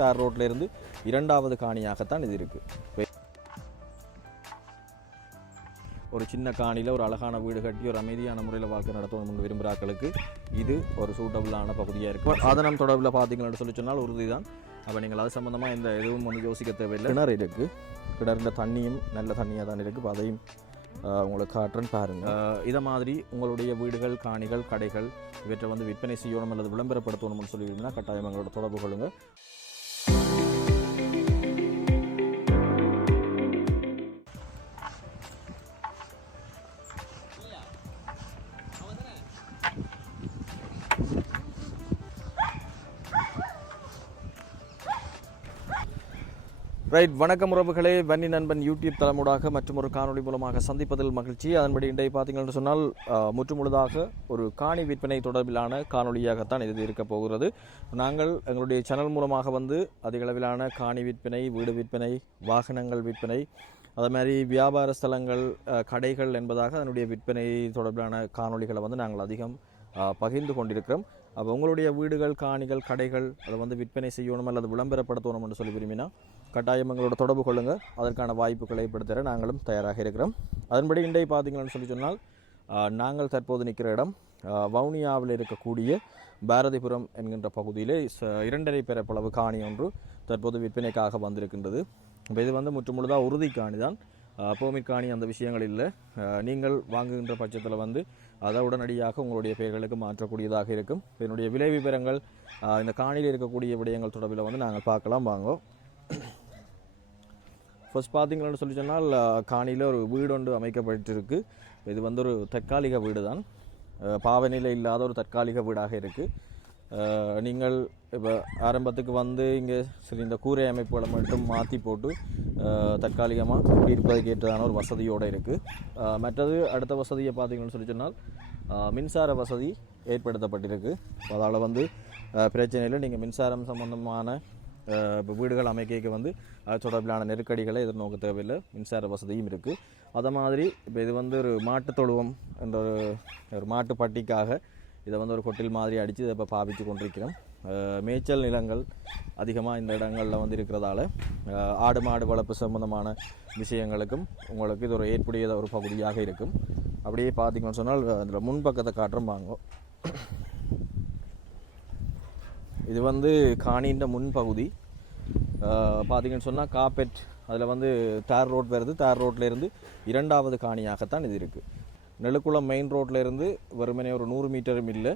தார் ரோட்ல இருந்து இரண்டாவது காணியாகத்தான் இது இருக்கு. இப்ப ஒரு சின்ன காணியில் ஒரு அழகான வீடு கட்டி ஒரு அமைதியான முறையில் வாழ்க்கை நடத்தணும் விரும்புகிறாக்களுக்கு இது ஒரு சூட்டபிளான பகுதியாக இருக்கும் அதனம் தொடர்பில் பார்த்தீங்கன்னு சொல்லி சொன்னால் உறுதி தான் அப்போ நீங்கள் அது சம்மந்தமாக இந்த எதுவும் வந்து யோசிக்க தேவையில்லை. கிணறு இருக்குது கிணறுல தண்ணியும் நல்ல தண்ணியாக தான் இருக்குது அதையும் உங்களுக்கு காட்டுறேன்னு பாருங்கள் இதை மாதிரி உங்களுடைய வீடுகள் காணிகள் கடைகள் இவற்றை வந்து விற்பனை செய்யணும் அல்லது விளம்பரப்படுத்தணும்னு சொல்லி விரும்பினா கட்டாயம் எங்களோட தொடர்பு கொள்ளுங்கள். ரைட் வணக்கம் உறவுகளே. வன்னி நண்பன் யூடியூப் தலைமுடாக மற்றும் ஒரு காணொளி மூலமாக சந்திப்பதில் மகிழ்ச்சி. அதன்படி இன்றைய பார்த்தீங்கன்னு சொன்னால் முற்றுமுழுதாக ஒரு காணி விற்பனை தொடர்பிலான காணொளியாகத்தான் இது இருக்க போகிறது. நாங்கள் எங்களுடைய சேனல் மூலமாக வந்து அதிக அளவிலான காணி விற்பனை வீடு விற்பனை வாகனங்கள் விற்பனை அதே மாதிரி வியாபார ஸ்தலங்கள் கடைகள் என்பதாக அதனுடைய விற்பனை தொடர்பிலான காணொளிகளை வந்து நாங்கள் அதிகம் பகிர்ந்து கொண்டிருக்கிறோம். அப்போ உங்களுடைய வீடுகள் காணிகள் கடைகள் அதை வந்து விற்பனை செய்யணும் அல்லது விளம்பரப்படுத்தணும் என்று சொல்லி விரும்பினா கட்டாயம் எங்களோட தொடர்பு கொள்ளுங்கள் அதற்கான வாய்ப்புகளை ஏற்படுத்த நாங்களும் தயாராக இருக்கிறோம். அதன்படி இன்றைய பார்த்தீங்கன்னு சொல்லி சொன்னால் நாங்கள் தற்போது நிற்கிற இடம் வவுனியாவில் இருக்கக்கூடிய பாரதிபுரம் என்கின்ற பகுதியிலே ச- இரண்டரை பரப்பளவு காணி ஒன்று தற்போது விற்பனைக்காக வந்திருக்கின்றது. இப்போ இது வந்து முற்றுமுழுதாக உறுதி காணி தான். பூமிக்காணி அந்த விஷயங்கள் இல்லை. நீங்கள் வாங்குகின்ற பட்சத்தில் வந்து அதை உடனடியாக உங்களுடைய பெயர்களுக்கு மாற்றக்கூடியதாக இருக்கும். இதனுடைய விலை விவரங்கள் இந்த காணியில் இருக்கக்கூடிய விடயங்கள் தொடர்பில் வந்து நாங்கள் பார்க்கலாம். வாங்கோ. ஃபர்ஸ்ட் பார்த்தீங்கன்னு சொல்லி சொன்னால் காணியில் ஒரு வீடு ஒன்று அமைக்கப்பட்டிருக்கு. இது வந்து ஒரு தற்காலிக வீடு தான் பாவநிலை இல்லாத ஒரு தற்காலிக வீடாக இருக்குது நீங்கள் இப்போ ஆரம்பத்துக்கு வந்து இங்கே சரி இந்த கூரை அமைப்புகளை மட்டும் மாற்றி போட்டு தற்காலிகமாக குடியிருப்பதற்கு ஏற்றதான ஒரு வசதியோடு இருக்குது மற்றது அடுத்த வசதியை பார்த்தீங்கன்னு சொல்லி சொன்னால் மின்சார வசதி ஏற்படுத்தப்பட்டிருக்கு. அதால் வந்து பிரச்சனையில் நீங்கள் மின்சாரம் சம்பந்தமான வீடுகள் அமைக்க வந்து அது தொடர்பிலான நெருக்கடிகளை எதிர்நோக்க தேவையில்லை. மின்சார வசதியும் இருக்குது அதை மாதிரி இப்போ இது வந்து ஒரு மாட்டுத் தொழுவம் என்ற ஒரு ஒரு மாட்டு பட்டிக்காக இதை வந்து ஒரு கொட்டில் மாதிரி அடித்து இதை இப்போ பாவித்து கொண்டிருக்கிறோம். மேய்ச்சல் நிலங்கள் அதிகமாக இந்த இடங்களில் வந்து இருக்கிறதால ஆடு மாடு வளர்ப்பு சம்பந்தமான விஷயங்களுக்கும் உங்களுக்கு இது ஒரு ஏற்புடைய ஒரு பகுதியாக இருக்கும். அப்படியே பார்த்தீங்கன்னு சொன்னால் அதில் முன்பக்கத்தை காட்டுறோம் வாங்கும் இது வந்து காணின்ற முன்பகுதி ஆஹ் பார்த்தீங்கன்னு சொன்னால் காப்பெட் அதில் வந்து தார் ரோட் வருது. தார் ரோட்லேருந்து இரண்டாவது காணியாகத்தான் இது இருக்குது நெலுக்குளம் மெயின் ரோட்லேருந்து வெறுமனே ஒரு நூறு மீட்டரும் இல்லை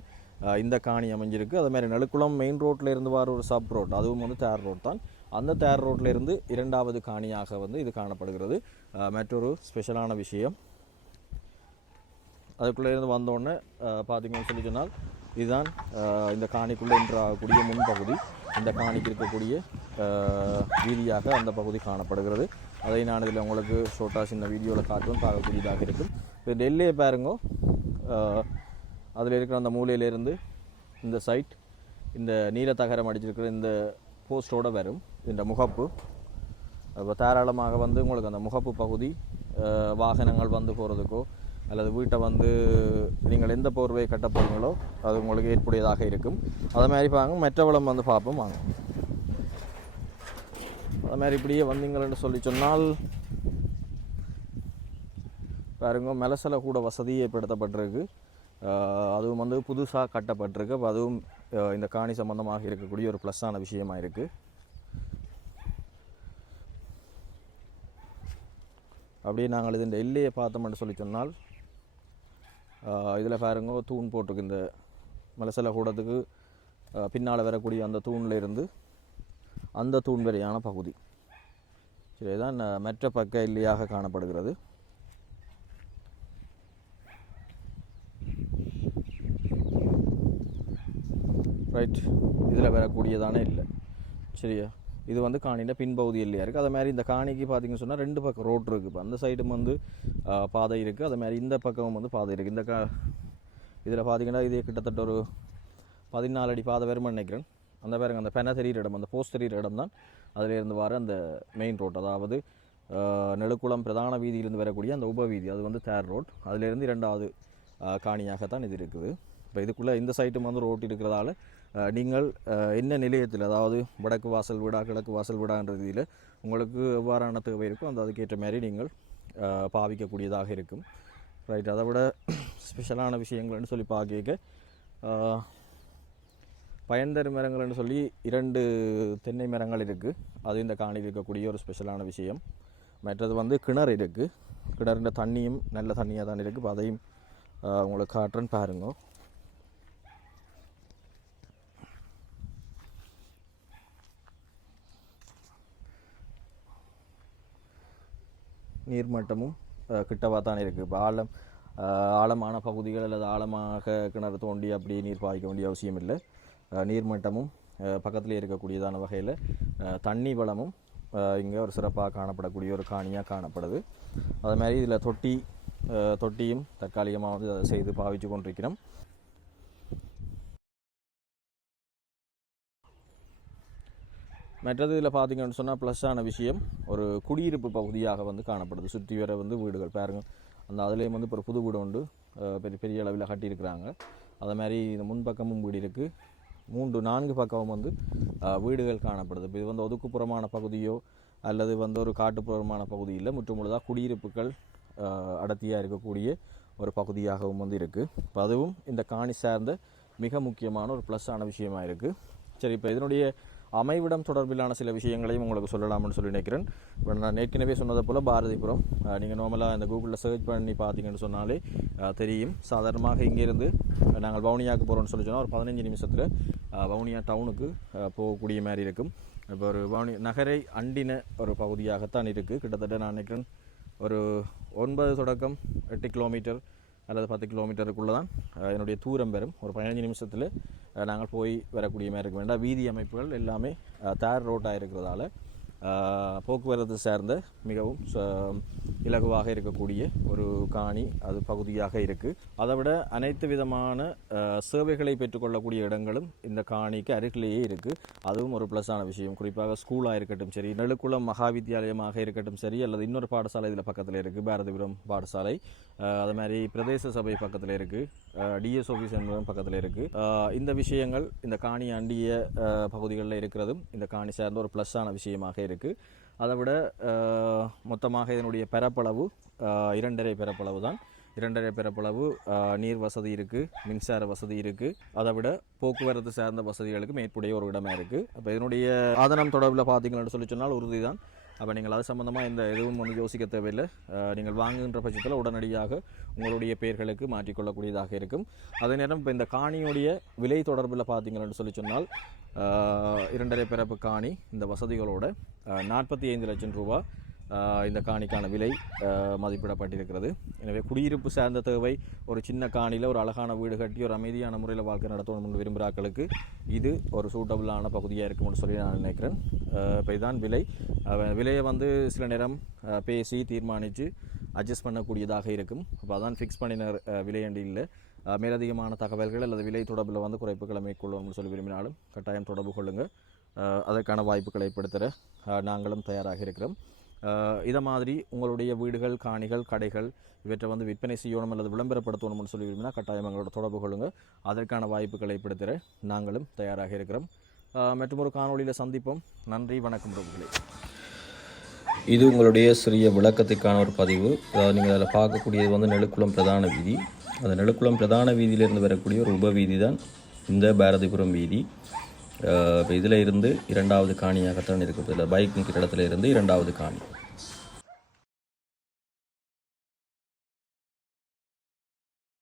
இந்த காணி அமைஞ்சிருக்கு. அது மாதிரி நெலுக்குளம் மெயின் ரோட்டில் இருந்து வர ஒரு சப் ரோட் அதுவும் வந்து தேர் ரோட் தான். அந்த தேர் ரோட்ல இருந்து இரண்டாவது காணியாக வந்து இது காணப்படுகிறது. மற்றொரு ஸ்பெஷலான விஷயம். அதுக்குள்ளே இருந்து வந்தோடனே பார்த்தீங்கன்னு சொல்லி சொன்னால் இதுதான் இந்த காணிக்குள்ளே என்றாகக்கூடிய முன்பகுதி. இந்த காணிக்கு இருக்கக்கூடிய வீதியாக அந்த பகுதி காணப்படுகிறது. அதை நான் இதில் உங்களுக்கு ஷோட்டாஸ் சின்ன வீடியோவில் காட்டும் பார்க்கக்கூடியதாக இருக்கும். இப்போ டெல்லியை பாருங்கோ. அதில் இருக்கிற அந்த மூலையிலேருந்து இந்த சைட் இந்த நீல தகரம் அடிச்சிருக்கிற இந்த போஸ்டோடு வரும். இந்த முகப்பு. அப்போ தாராளமாக வந்து உங்களுக்கு அந்த முகப்பு பகுதி வாகனங்கள் வந்து போகிறதுக்கோ அல்லது வீட்டை வந்து நீங்கள் எந்த போர்வை கட்ட போகிறீங்களோ அது உங்களுக்கு ஏற்புடையதாக இருக்கும். அதை மாதிரி பாருங்க மெற்றவளம் வந்து பார்ப்போம் வாங்க. அதே மாதிரி இப்படியே வந்தீங்கள்னு சொல்லி சொன்னால் பாருங்க மெலசல கூட வசதி ஏற்படுத்தப்பட்டிருக்கு. அதுவும் வந்து புதுசாக கட்டப்பட்டிருக்கு. அப்போ அதுவும் இந்த காணி சம்பந்தமாக இருக்கக்கூடிய ஒரு ப்ளஸ்ஸான விஷயமாக இருக்குது அப்படியே நாங்கள் இது இந்த எல்லையை பார்த்தோம்னு சொல்லி சொன்னால் இதில் பாருங்க தூண் போட்டிருக்கு இந்த மலசல கூடத்துக்கு. பின்னால் வரக்கூடிய அந்த தூணில் இருந்து அந்த தூண் வரையான பகுதி. சரி இதுதான் மற்ற பக்க இல்லையாக காணப்படுகிறது. ரைட் இதில் வரக்கூடியதானே இல்லை. சரியா? இது வந்து காணியில் பின்பகுதி எல்லையாக இருக்குது அதே மாதிரி இந்த காணிக்கு பார்த்தீங்கன்னு சொன்னால் ரெண்டு பக்கம் ரோட் இருக்குது இப்போ அந்த சைடும் வந்து பாதை இருக்குது அதே மாதிரி இந்த பக்கமும் வந்து பாதை இருக்குது இந்த கா இதில் பார்த்தீங்கன்னா இது கிட்டத்தட்ட ஒரு பதினாலு அடி பாதை வரும்னு நினைக்கிறேன். அந்த பாருங்க அந்த பென தெரியிற இடம் அந்த போஸ்ட் தெரியிற இடம் தான். அதிலிருந்து வர அந்த மெயின் ரோட் அதாவது நெடுக்குளம் பிரதான வீதியிலிருந்து வரக்கூடிய அந்த உபவீதி. அது வந்து தேர் ரோட் அதிலிருந்து இரண்டாவது காணியாகத்தான் இது இருக்குது. இப்போ இதுக்குள்ளே இந்த சைட்டும் வந்து ரோட் இருக்கிறதால நீங்கள் என்ன நிலையத்தில் அதாவது வடக்கு வாசல் வீடா கிழக்கு வாசல் வீடான்ற ரீதியில் உங்களுக்கு எவ்வாறான தேவை இருக்கோ அந்த அதுக்கேற்ற மாதிரி நீங்கள் பாவிக்கக்கூடியதாக இருக்கும். ரைட் அதை விட ஸ்பெஷலான விஷயங்கள்னு சொல்லி பார்க்க பயன்தரு மரங்கள்னு சொல்லி இரண்டு தென்னை மரங்கள் இருக்குது அது இந்த காணியில் இருக்கக்கூடிய ஒரு ஸ்பெஷலான விஷயம். மற்றது வந்து கிணறு இருக்குது கிணறுன்ற தண்ணியும் நல்ல தண்ணியாக தான் இருக்குது அதையும் உங்களுக்கு காட்டுறேன்னு பாருங்கள் நீர்மட்டமும் அஹ், கிட்டவா தான் இருக்குது இப்போ ஆழம் ஆழமான பகுதிகள் அல்லது ஆழமாக கிணறு தோண்டி அப்படி நீர் பாய்க்க வேண்டிய அவசியம் இல்லை. நீர்மட்டமும் பக்கத்தில் இருக்கக்கூடியதான வகையில் தண்ணி வளமும் இங்கே ஒரு சிறப்பாக காணப்படக்கூடிய ஒரு காணியாக காணப்படுது. அது மாதிரி இதில் தொட்டி தொட்டியும் தற்காலிகமாக வந்து அதை செய்து பாவிச்சு கொண்டிருக்கிறோம். மற்றது இதில் பார்த்தீங்கன்னு சொன்னால் ப்ளஸ்ஸான விஷயம் ஒரு குடியிருப்பு பகுதியாக வந்து காணப்படுது. சுற்றி வர வந்து வீடுகள். பாருங்கள் அந்த அதுலேயும் வந்து இப்போ ஒரு புது வீடு உண்டு. பெரிய பெரிய அளவில் கட்டியிருக்கிறாங்க. அதே மாதிரி இந்த முன்பக்கமும் வீடு இருக்குது மூன்று நான்கு பக்கமும் வந்து வீடுகள் காணப்படுது. இப்போ இது வந்து ஒதுக்குப்புறமான பகுதியோ அல்லது வந்து ஒரு காட்டுப்புறமான பகுதியில் இல்லை. முற்று குடியிருப்புகள் அடர்த்தியாக இருக்கக்கூடிய ஒரு பகுதியாகவும் வந்து இருக்குது இப்போ அதுவும் இந்த காணி சார்ந்த மிக முக்கியமான ஒரு ப்ளஸ்ஸான விஷயமா இருக்குது சரி இப்போ இதனுடைய அமைவிடம் தொடர்பிலான சில விஷயங்களையும் உங்களுக்கு சொல்லலாம்னு சொல்லி நினைக்கிறேன். இப்போ நான் ஏற்கனவே சொன்னதை போல் பாரதிபுரம். நீங்கள் நார்மலாக இந்த கூகுளில் சர்ச் பண்ணி பார்த்தீங்கன்னு சொன்னாலே தெரியும். சாதாரணமாக இங்கேருந்து நாங்கள் வவுனியாவுக்கு போகிறோம்னு சொல்லி சொன்னால் ஒரு பதினஞ்சு நிமிஷத்தில் வவுனியா டவுனுக்கு போகக்கூடிய மாதிரி இருக்கும். இப்போ ஒரு வவுனி நகரை அண்டின ஒரு பகுதியாகத்தான் இருக்குது கிட்டத்தட்ட நான் நினைக்கிறேன் ஒரு ஒன்பது தொடக்கம் எட்டு கிலோமீட்டர் அல்லது பத்து கிலோமீட்டருக்குள்ளே தான் என்னுடைய தூரம் பெறும். ஒரு பதினஞ்சு நிமிஷத்தில் நாங்கள் போய் வரக்கூடிய மாதிரி இருக்க வேண்டாம். வீதி அமைப்புகள் எல்லாமே தார் ரோட்டாக இருக்கிறதால போக்குவரத்து சார்ந்த மிகவும் ச- இலகுவாக இருக்கக்கூடிய ஒரு காணி அது பகுதியாக இருக்குது அதை விட அனைத்து விதமான சேவைகளை பெற்றுக்கொள்ளக்கூடிய இடங்களும் இந்த காணிக்கு அருகிலேயே இருக்குது அதுவும் ஒரு ப்ளஸ்ஸான விஷயம். குறிப்பாக ஸ்கூலாக இருக்கட்டும் சரி நெழுக்குளம் மகா வித்தியாலயமாக இருக்கட்டும் சரி அல்லது இன்னொரு பாடசாலை இதில் பக்கத்தில் இருக்குது பாரதிபுரம் பாடசாலை. அது மாதிரி பிரதேச சபை பக்கத்தில் இருக்குது டிஎஸ் ஆஃபீஸ் என்பதும் பக்கத்தில் இருக்குது இந்த விஷயங்கள் இந்த காணி அண்டிய பகுதிகளில் இருக்கிறதும் இந்த காணி சார்ந்த ஒரு ப்ளஸ்ஸான விஷயமாக இருக்குது அதை விட மொத்தமாக இதனுடைய பரப்பளவு இரண்டரை பரப்பளவு தான். இரண்டரை பரப்பளவு நீர் வசதி இருக்குது மின்சார வசதி இருக்குது அதை விட போக்குவரத்து சார்ந்த வசதிகளுக்கு மேற்புடைய ஒரு இடமா இருக்குது அப்போ இதனுடைய ஆதனம் தொடர்பில் பார்த்தீங்கன்னு சொல்லி சொன்னால் உறுதி தான் அப்போ நீங்கள் அது சம்மந்தமாக இந்த எதுவும் வந்து யோசிக்க தேவையில்லை. நீங்கள் வாங்குகின்ற பட்சத்தில் உடனடியாக உங்களுடைய பெயர்களுக்கு மாற்றிக்கொள்ளக்கூடியதாக இருக்கும். அதே நேரம் இப்போ இந்த காணியுடைய விலை தொடர்பில் பார்த்தீங்கன்னு சொல்லி சொன்னால் இரண்டரை பிறப்பு காணி இந்த வசதிகளோட நாற்பத்தி ஐந்து லட்சம் ரூபா. இந்த காணிக்கான விலை மதிப்பிடப்பட்டிருக்கிறது. எனவே குடியிருப்பு சார்ந்த தேவை ஒரு சின்ன காணியில் ஒரு அழகான வீடு கட்டி ஒரு அமைதியான முறையில் வாழ்க்கை நடத்தணும்னு விரும்புகிறாக்களுக்கு இது ஒரு சூட்டபிளான பகுதியாக இருக்கும்னு சொல்லி நான் நினைக்கிறேன். இப்போ இதுதான் விலை. விலையை வந்து சில நேரம் பேசி தீர்மானித்து அட்ஜஸ்ட் பண்ணக்கூடியதாக இருக்கும். அப்போ அதான் ஃபிக்ஸ் பண்ணின விலையண்டி இல்லை. மேலதிகமான தகவல்கள் அல்லது விலை தொடர்பில் வந்து குறைப்புகளை மேற்கொள்ளணும்னு சொல்லி விரும்பினாலும் கட்டாயம் தொடர்பு கொள்ளுங்கள் அதற்கான வாய்ப்புகளை ஏற்படுத்துகிற நாங்களும் தயாராக இருக்கிறோம். இதை மாதிரி உங்களுடைய வீடுகள் காணிகள் கடைகள் இவற்றை வந்து விற்பனை செய்யணும் அல்லது விளம்பரப்படுத்தணும்னு சொல்லி விரும்பினா கட்டாயம் எங்களோட தொடர்பு கொள்ளுங்கள் அதற்கான வாய்ப்புகளை ஏற்படுத்துகிற நாங்களும் தயாராக இருக்கிறோம். அஹ், மற்றும் ஒரு காணொளியில் சந்திப்போம். நன்றி வணக்கம் பிரபுகளே இது உங்களுடைய சிறிய விளக்கத்துக்கான ஒரு பதிவு. அதாவது நீங்கள் அதில் பார்க்கக்கூடியது வந்து நெழுக்குளம் பிரதான வீதி. அந்த நெழுக்குளம் பிரதான வீதியிலிருந்து வரக்கூடிய ஒரு உபவீதி தான் இந்த பாரதிபுரம் வீதி. இப்போ இதில் இருந்து இரண்டாவது காணியாகத்தான் இருக்குது இதில் பைக் நிற்கிற இடத்துல இருந்து இரண்டாவது காணி.